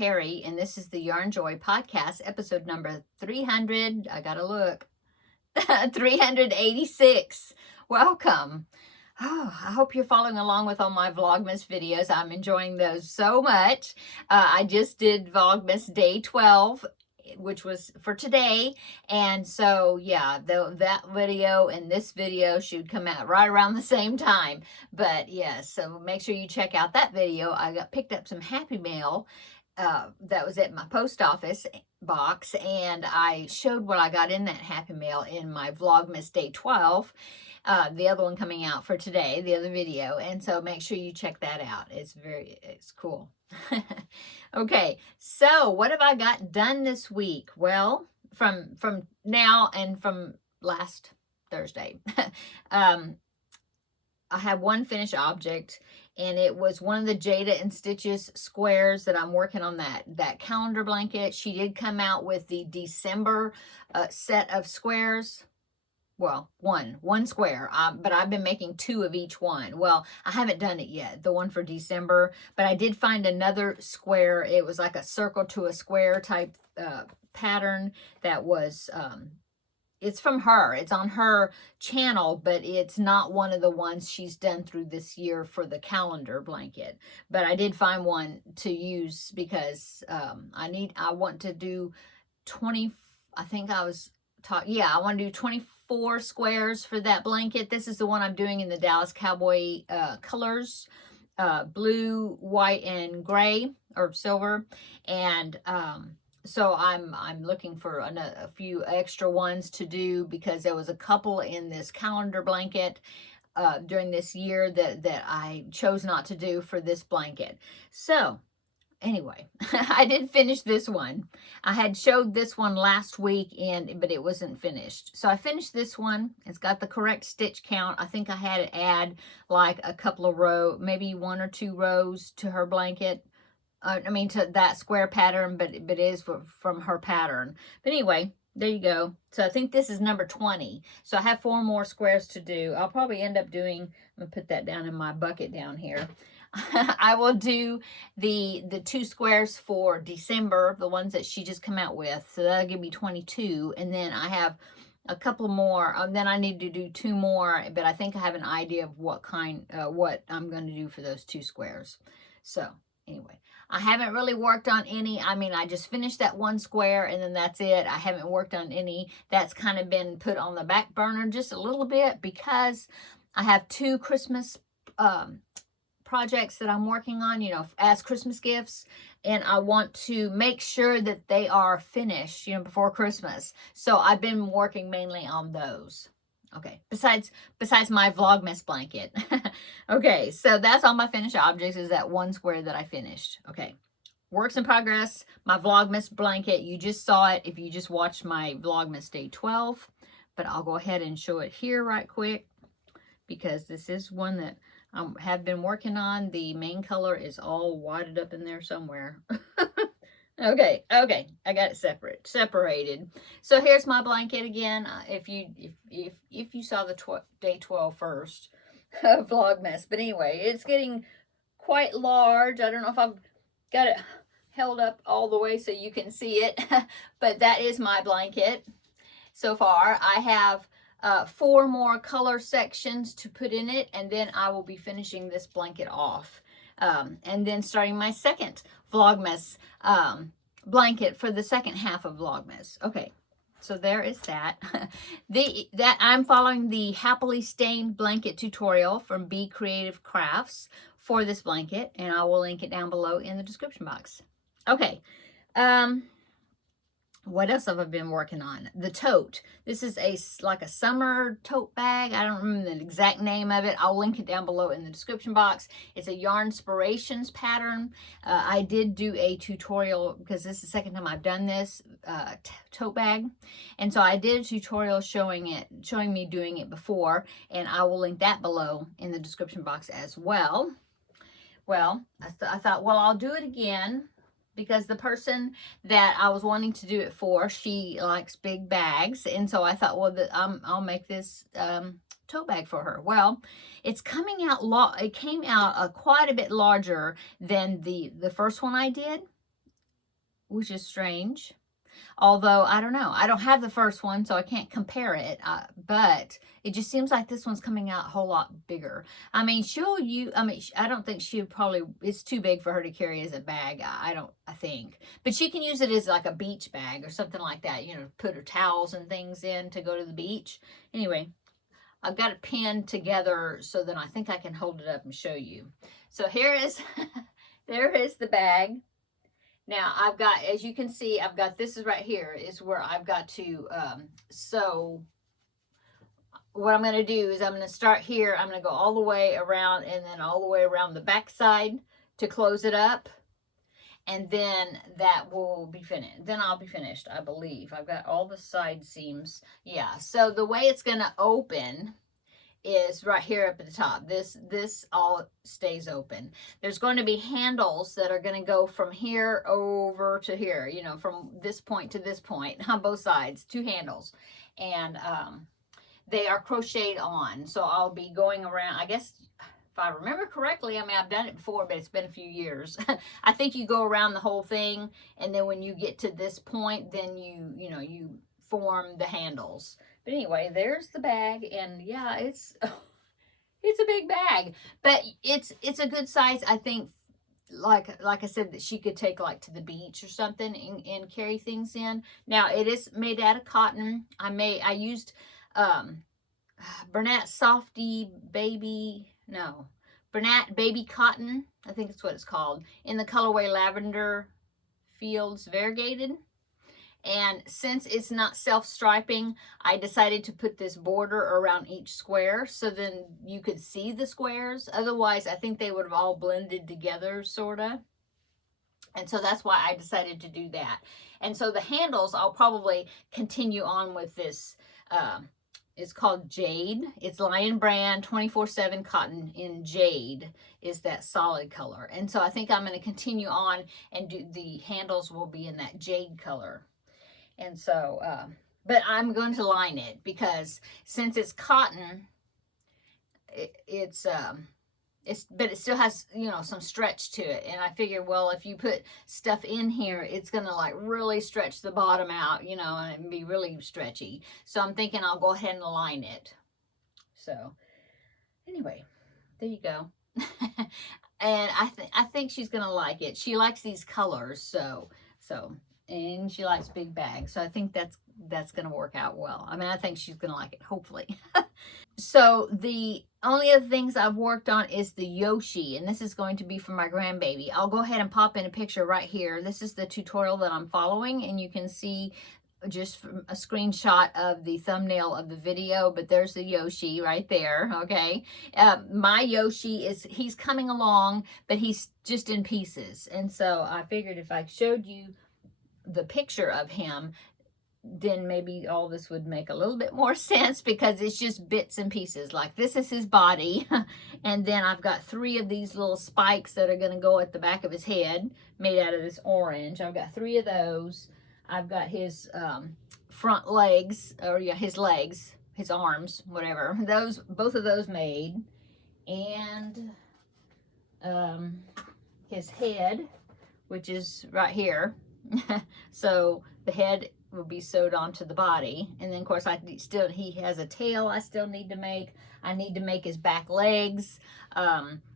Terri, and this is the Yarn Joy podcast, episode number 300. I gotta look. 386. Welcome. Oh, I hope you're following along with all my Vlogmas videos. I'm enjoying those so much. I just did Vlogmas Day 12, which was for today, and so yeah, that video and this video should come out right around the same time. But yes, so make sure you check out that video. I picked up some Happy Mail that was at my post office box, and I showed what I got in that Happy Mail in my Vlogmas Day 12, the other one coming out for today, the other video. And so make sure you check that out. It's cool. Okay, so what have I got done this week? Well, from now and from last Thursday, I have one finished object, and it was one of the Jada and Stitches squares that I'm working on, that calendar blanket. She did come out with the December set of squares. Well, one square, but I've been making two of each one. Well, I haven't done it yet, the one for December, but I did find another square. It was like a circle to a square type pattern that was, it's from her. It's on her channel, but it's not one of the ones she's done through this year for the calendar blanket. But I did find one to use because I want to do 20, I think I was talking, yeah, I want to do 24 squares for that blanket. This is the one I'm doing in the Dallas Cowboy colors, blue, white, and gray, or silver. And so I'm looking for a few extra ones to do, because there was a couple in this calendar blanket during this year that I chose not to do for this blanket. So anyway, I did finish this one. I had showed this one last week, but it wasn't finished. So I finished this one. It's got the correct stitch count. I think I had to add like a couple of rows, maybe 1 or 2 rows to her blanket. To that square pattern, but it is from her pattern. But anyway, there you go. So I think this is number 20. So I have 4 more squares to do. I'll probably end up doing, I'm going to put that down in my bucket down here. I will do the 2 squares for December, the ones that she just come out with. So that'll give me 22. And then I have a couple more. Then I need to do 2 more, but I think I have an idea of what I'm going to do for those 2 squares. So anyway, I haven't really worked on any. I just finished that 1 square, and then that's it. I haven't worked on any. That's kind of been put on the back burner just a little bit, because I have 2 Christmas projects that I'm working on, as Christmas gifts, and I want to make sure that they are finished, before Christmas. So I've been working mainly on those. Okay, besides my Vlogmas blanket. Okay, so that's all my finished objects, is that 1 square that I finished. Okay, works in progress. My Vlogmas blanket, you just saw it if you just watched my Vlogmas Day 12, but I'll go ahead and show it here right quick, because this is one that I have been working on. The main color is all wadded up in there somewhere. Okay, I got it separated. So here's my blanket again. If you saw the Day 12 first Vlogmas, but anyway, it's getting quite large. I don't know if I've got it held up all the way so you can see it, but that is my blanket so far. I have 4 more color sections to put in it, and then I will be finishing this blanket off. And then starting my second Vlogmas blanket for the second half of Vlogmas. Okay, so there is that. That I'm following the Happily Stained blanket tutorial from Be Creative Crafts for this blanket, and I will link it down below in the description box. Okay, what else have I been working on? The tote. This is like a summer tote bag. I don't remember the exact name of it. I'll link it down below in the description box. It's a Yarnspirations pattern. I did do a tutorial, because this is the second time I've done this tote bag. And so I did a tutorial showing me doing it before, and I will link that below in the description box as well. Well, I thought, well, I'll do it again, because the person that I was wanting to do it for, she likes big bags. And so I thought, well, I'll make this tote bag for her. Well, it's coming out, it came out quite a bit larger than the first one I did. which is strange. Although, I don't know. I don't have the first one, so I can't compare it. But it just seems like this one's coming out a whole lot bigger. I mean, I don't think she would probably, it's too big for her to carry as a bag. I think. But she can use it as like a beach bag or something like that. You know, put her towels and things in to go to the beach. Anyway, I've got it pinned together so that I think I can hold it up and show you. So here is, there is the bag. Now I've got, as you can see, I've got, this is right here is where I've got to sew. What I'm going to do is I'm going to start here. I'm going to go all the way around and then all the way around the back side to close it up. And then that will be finished. Then I'll be finished, I believe. I've got all the side seams. Yeah, so the way it's going to open is right here up at the top. This all stays open. There's going to be handles that are going to go from here over to here, you know, from this point to this point on both sides, 2 handles. And they are crocheted on. So I'll be going around, I guess, if I remember correctly, I mean, I've done it before, but it's been a few years. I think you go around the whole thing, and then when you get to this point, then you form the handles. But anyway, there's the bag, and yeah, it's a big bag, but it's a good size. I think, like I said, that she could take like to the beach or something and carry things in. Now it is made out of cotton. I used Bernat Bernat Baby Cotton, I think that's what it's called, in the colorway Lavender Fields Variegated. And since it's not self-striping, I decided to put this border around each square so then you could see the squares. Otherwise, I think they would have all blended together, sort of. And so that's why I decided to do that. And so the handles, I'll probably continue on with this. It's called Jade. It's Lion Brand 24/7 cotton in Jade is that solid color. And so I think I'm going to continue on and do the handles will be in that Jade color. And so, but I'm going to line it because since it's cotton, but it still has, you know, some stretch to it. And I figured, well, if you put stuff in here, it's going to like really stretch the bottom out, you know, and be really stretchy. So I'm thinking I'll go ahead and line it. So anyway, there you go. And I think she's going to like it. She likes these colors. And she likes big bags. So I think that's going to work out well. I mean, I think she's going to like it, hopefully. So the only other things I've worked on is the Yoshi, and this is going to be for my grandbaby. I'll go ahead and pop in a picture right here. This is the tutorial that I'm following, and you can see just a screenshot of the thumbnail of the video, but there's the Yoshi right there, okay? My Yoshi he's coming along, but he's just in pieces. And so I figured if I showed you the picture of him, then maybe all this would make a little bit more sense because it's just bits and pieces. Like this is his body, and then I've got 3 of these little spikes that are going to go at the back of his head made out of this orange. I've got 3 of those. I've got his front legs, or yeah, his legs, his arms, whatever. Both of those made, and his head, which is right here. So the head will be sewed onto the body, and then of course he has a tail I still need to make. I need to make his back legs.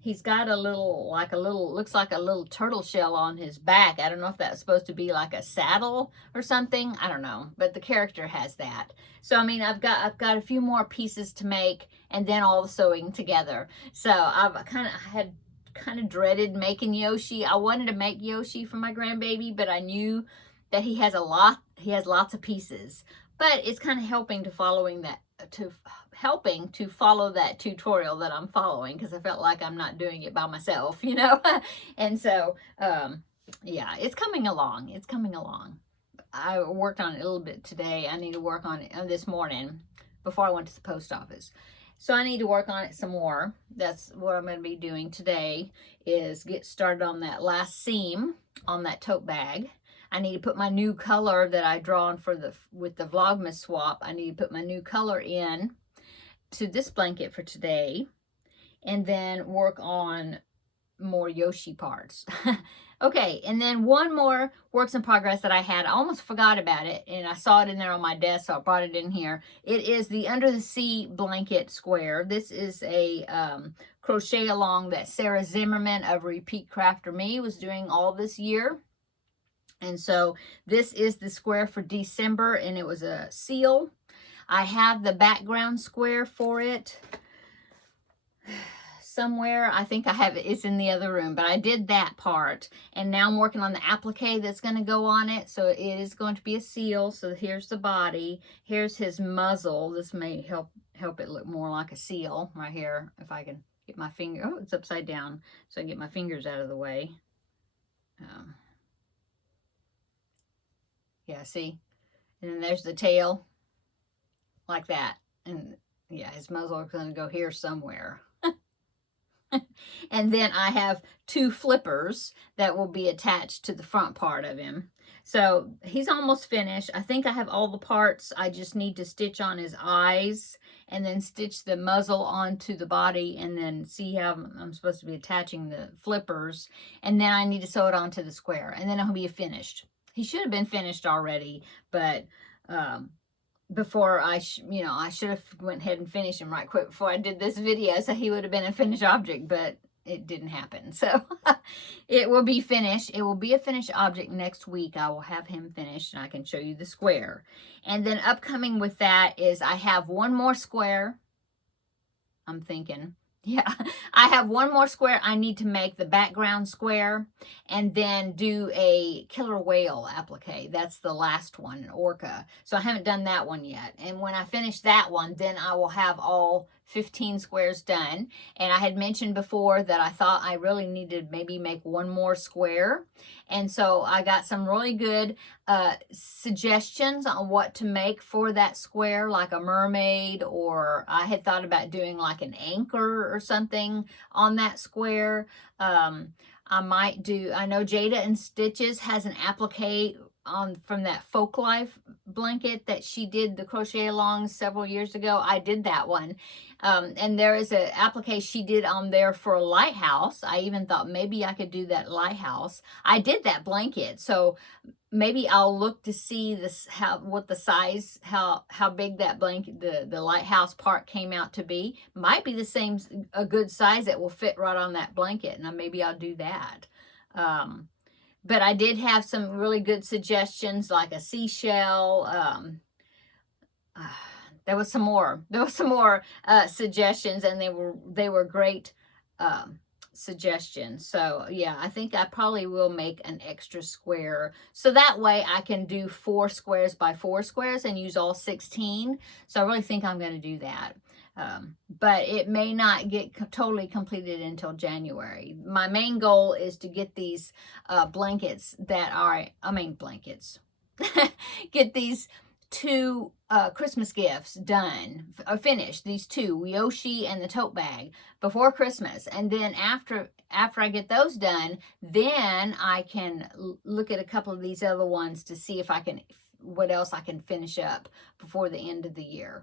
He's got looks like a little turtle shell on his back. I don't know if that's supposed to be like a saddle or something. I don't know, but the character has that. So I mean, I've got a few more pieces to make, and then all the sewing together. So I had kind of dreaded making Yoshi. I wanted to make Yoshi for my grandbaby, but I knew that he has lots of pieces. But it's kind of helping to follow that tutorial that I'm following, because I felt like I'm not doing it by myself, you know. And so yeah, it's coming along. It's coming along. I worked on it a little bit today. I need to work on it this morning before I went to the post office. So I need to work on it some more. That's what I'm going to be doing today, is get started on that last seam on that tote bag. I need to put my new color that I drawn with the Vlogmas swap. I need to put my new color in to this blanket for today, and then work on more Yoshi parts. Okay, and then one more works in progress that I had. I almost forgot about it, and I saw it in there on my desk, so I brought it in here. It is the Under the Sea blanket square. This is a crochet along that Sarah Zimmerman of Repeat Crafter Me was doing all this year. And so this is the square for December, and it was a seal. I have the background square for it somewhere. I think I have it. It's in the other room, but I did that part, and now I'm working on the applique that's going to go on it. So it is going to be a seal. So here's the body. Here's his muzzle. This may help it look more like a seal right here. If I can get my finger. Oh, it's upside down, so I can get my fingers out of the way. Yeah, see? And then there's the tail, like that. And yeah, his muzzle is going to go here somewhere. And then I have 2 flippers that will be attached to the front part of him. So he's almost finished. I think I have all the parts. I just need to stitch on his eyes and then stitch the muzzle onto the body and then see how I'm supposed to be attaching the flippers. And then I need to sew it onto the square, and then it'll be finished. He should have been finished already, but before I should have went ahead and finished him right quick before I did this video, so he would have been a finished object, but it didn't happen. So it will be finished. It will be a finished object next week. I will have him finished, and I can show you the square. And then upcoming with that is I have one more square. I'm thinking. Yeah, I have one more square. I need to make the background square and then do a killer whale applique. That's the last one, an orca. So I haven't done that one yet. And when I finish that one, then I will have all 15 squares done. And I had mentioned before that I thought I really needed to maybe make one more square. And so I got some really good suggestions on what to make for that square, like a mermaid, or I had thought about doing like an anchor or something on that square. I might do, I know Jada and Stitches has an applique from that Folk Life blanket that she did the crochet along several years ago. I did that one. And there is an applique she did on there for a lighthouse. I even thought maybe I could do that lighthouse. I did that blanket, so maybe I'll look to see this, what the size, how big that blanket, the lighthouse part came out to be. Might be the same, a good size that will fit right on that blanket, and maybe I'll do that. But I did have some really good suggestions, like a seashell. There was some more suggestions, and they were great suggestions. So yeah, I think I probably will make an extra square, so that way I can do 4 squares by 4 squares and use all 16. So I really think I'm going to do that. But it may not get totally completed until January. My main goal is to get these blankets that are, get these 2 Christmas gifts done, finished, these 2, Yoshi and the tote bag, before Christmas. And then after I get those done, then I can look at a couple of these other ones to see if I can, what else I can finish up before the end of the year.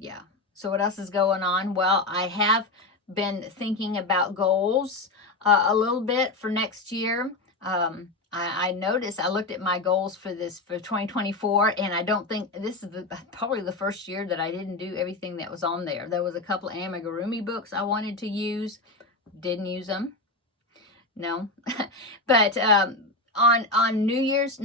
Yeah. So what else is going on? Well, I have been thinking about goals a little bit for next year. I noticed, I looked at my goals for 2024, and I don't think this is probably the first year that I didn't do everything that was on there. There was a couple of amigurumi books I wanted to use. Didn't use them. No. But on New Year's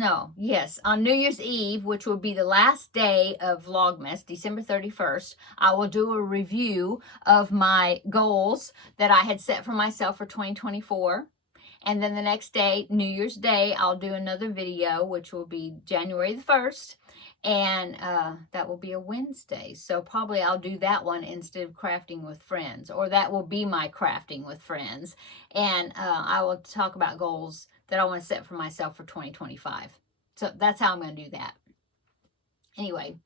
Eve, which will be the last day of Vlogmas, December 31st, I will do a review of my goals that I had set for myself for 2024. And then the next day, New Year's Day, I'll do another video, which will be January the 1st. And that will be a Wednesday. So probably I'll do that one instead of crafting with friends. Or that will be my crafting with friends. And I will talk about goals that I want to set for myself for 2025. So that's how I'm going to do that. Anyway,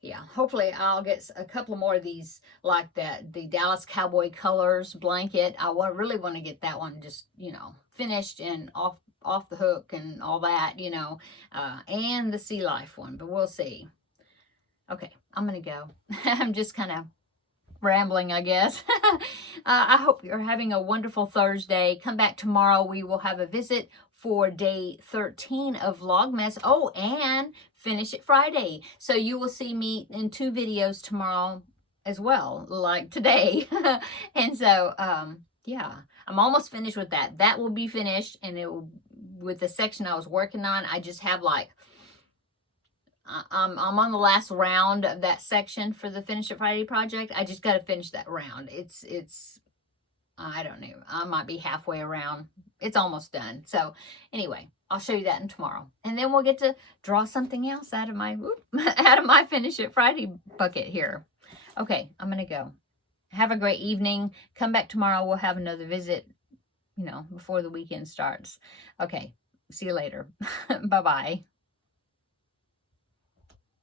yeah, hopefully I'll get a couple more of these, like the Dallas Cowboy Colors blanket. I really want to get that one just, finished and off the hook and all that, and the Sea Life one, but we'll see. Okay, I'm going to go. I'm just kind of rambling, I guess. I hope you're having a wonderful Thursday. Come back tomorrow. We will have a visit for day 13 of Vlogmas. Oh, and Finish It Friday. So you will see me in 2 videos tomorrow as well, like today. And so, yeah, I'm almost finished with that. That will be finished, and it will, with the section I was working on, I just have like, I'm on the last round of that section for the Finish It Friday project. I just got to finish that round. It's, I don't know, I might be halfway around. It's almost done. So anyway, I'll show you that in tomorrow. And then we'll get to draw something else out of my, out of my Finish It Friday bucket here. Okay, I'm going to go. Have a great evening. Come back tomorrow. We'll have another visit, you know, before the weekend starts. Okay, see you later. Bye-bye.